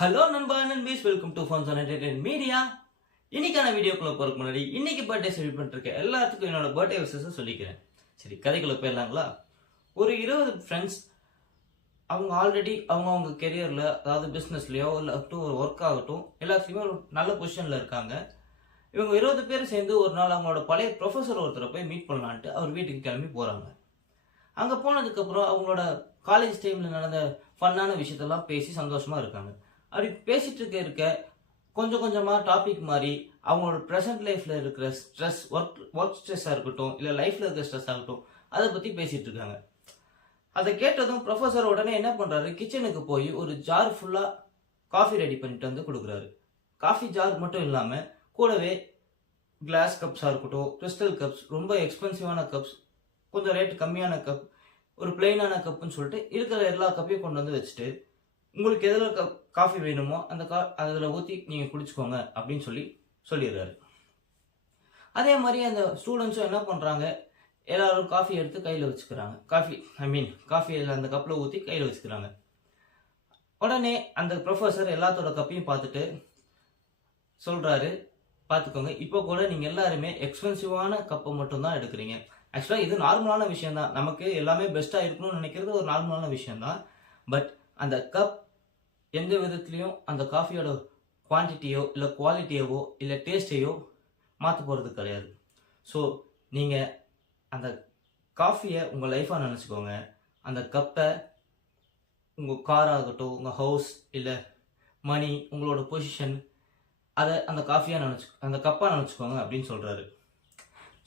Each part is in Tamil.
ஹலோ நண்பா நண்பீஸ், welcome to funs on entertainment media. இன்னைக்கான வீடியோக்குள்ள போறதுக்கு முன்னாடி இன்னைக்கு பர்த்டே செலிப்ரேட் பண்ணிருக்கேன் எல்லாத்துக்கும் என்னோட பர்த்டே விஷஸ் சொல்லிக்கிறேன். சரி, கதைக்குள்ள போயிடலாங்களா? ஒரு 20 ஃப்ரெண்ட்ஸ், அவங்க ஆல்ரெடி அவங்க கெரியர்ல, அதாவது பிசினஸ்லயோ இல்லை ஒரு ஒர்க் ஆகட்டும், எல்லாத்துலேயுமே ஒரு நல்ல பொசிஷன்ல இருக்காங்க. இவங்க 20 பேர் சேர்ந்து ஒரு நாள் அவங்களோட பழைய ப்ரொஃபஸர் ஒருத்தரை போய் மீட் பண்ணலான்ட்டு அவர் வீட்டுக்கு கிளம்பி போறாங்க. அங்க போனதுக்கப்புறம் அவங்களோட காலேஜ் டைம்ல நடந்த ஃபன்னான விஷயத்தெல்லாம் பேசி சந்தோஷமா இருக்காங்க. அப்படி பேசிட்டு இருக்க கொஞ்சம் கொஞ்சமா டாபிக் மாறி அவங்களோட ப்ரெசென்ட் லைஃப்ல இருக்கிற ஸ்ட்ரெஸ், ஒர்க் ஸ்ட்ரெஸ்ஸாக இருக்கட்டும், இல்லை லைஃப்ல இருக்கிற ஸ்ட்ரெஸ் ஆகட்டும், அதை பத்தி பேசிட்டு இருக்காங்க. அதை கேட்டதும் ப்ரொஃபஸர் உடனே என்ன பண்றாரு, கிச்சனுக்கு போய் ஒரு ஜார் ஃபுல்லா காஃபி ரெடி பண்ணிட்டு வந்து கொடுக்குறாரு. காஃபி ஜார் மட்டும் இல்லாம கூடவே கிளாஸ் கப்ஸாக இருக்கட்டும், கிறிஸ்டல் கப்ஸ், ரொம்ப எக்ஸ்பென்சிவான கப்ஸ், கொஞ்சம் ரேட் கம்மியான கப், ஒரு பிளெயினான கப்புன்னு சொல்லிட்டு இருக்கிற எல்லா கப்பையும் கொண்டு வந்து வச்சுட்டு, உங்களுக்கு எதில் காஃபி வேணுமோ அந்த அதில் ஊற்றி நீங்கள் குடிச்சுக்கோங்க அப்படின்னு சொல்லிடுறாரு. அதே மாதிரி அந்த ஸ்டூடெண்ட்ஸும் என்ன பண்ணுறாங்க, எல்லாரும் காஃபி எடுத்து கையில் வச்சுக்கிறாங்க. காஃபி அந்த கப்பில் ஊற்றி கையில் வச்சுக்கிறாங்க. உடனே அந்த ப்ரொஃபஸர் எல்லாத்தோட கப்பையும் பார்த்துட்டு சொல்கிறாரு, பார்த்துக்கோங்க, இப்போ கூட நீங்கள் எல்லாருமே எக்ஸ்பென்சிவான கப்பை மட்டும்தான் எடுக்கிறீங்க. ஆக்சுவலாக இது நார்மலான விஷயம் தான், நமக்கு எல்லாமே பெஸ்ட்டாக இருக்கணும்னு நினைக்கிறது ஒரு நார்மலான விஷயம் தான். பட் அந்த கப் எந்த விதத்துலையும் அந்த காஃபியோட குவான்டிட்டியோ இல்லை குவாலிட்டியவோ இல்லை டேஸ்ட்டையோ மாற்ற போகிறது கிடையாது. ஸோ நீங்கள் அந்த காஃபியை உங்கள் லைஃபாக நினச்சிக்கோங்க. அந்த கப்பை உங்கள் காராகட்டும், உங்கள் ஹவுஸ், இல்லை மணி, உங்களோட பொசிஷன், அதை அந்த காஃபியாக அந்த கப்பாக நினச்சிக்கோங்க அப்படின்னு சொல்கிறாரு.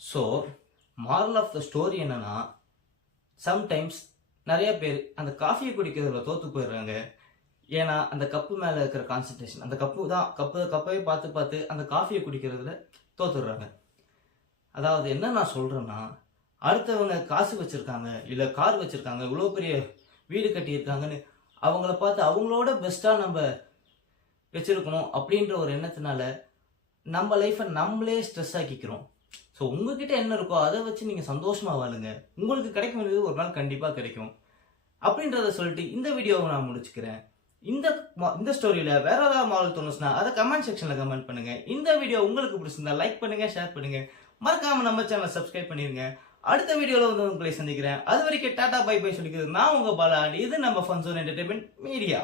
So moral of the story என்னன்னா, சம்டைம்ஸ் நிறைய பேர் அந்த காஃபியை குடிக்கிறதுல தோற்று போயிடுறாங்க. ஏன்னா அந்த கப்பு மேலே இருக்கிற கான்சன்ட்ரேஷன், அந்த கப்பையே பார்த்து அந்த காஃபியை குடிக்கிறதுல தோத்துடுறாங்க. அதாவது என்ன நான் சொல்கிறேன்னா, அடுத்தவங்க காசு வச்சுருக்காங்க, இல்லை கார் வச்சுருக்காங்க, இவ்வளோ பெரிய வீடு கட்டியிருக்காங்கன்னு அவங்கள பார்த்து அவங்களோட பெஸ்ட்டாக நம்ம வச்சுருக்கணும் அப்படின்ற ஒரு எண்ணத்தினால நம்ம லைஃப்பை நம்மளே ஸ்ட்ரெஸ் ஆக்கிக்கிறோம். ஸோ உங்ககிட்ட என்ன இருக்கோ அதை வச்சு நீங்கள் சந்தோஷமாக வாழுங்க. உங்களுக்கு கிடைக்க வேண்டியது ஒரு நாள் கண்டிப்பாக கிடைக்கும் அப்படின்றத சொல்லிட்டு இந்த வீடியோவை நான் முடிச்சுக்கிறேன். இந்த ஸ்டோரியில் வேற ஏதாவது மாடல் தோணுச்சுன்னா அதை கமெண்ட் செக்ஷனில் கமெண்ட் பண்ணுங்கள். இந்த வீடியோ உங்களுக்கு பிடிச்சிருந்தா லைக் பண்ணுங்கள், ஷேர் பண்ணுங்கள், மறக்காமல் நம்ம சேனலை சப்ஸ்கிரைப் பண்ணிடுங்க. அடுத்த வீடியோவில் வந்து உங்களை சந்திக்கிறேன். அது வரைக்கும் டாடா பை பை சொல்லிக்கிறது நான் உங்கள் பாலா. இது நம்ம ஃபன் ஜோன் என்டர்டெயின்மெண்ட் மீடியா.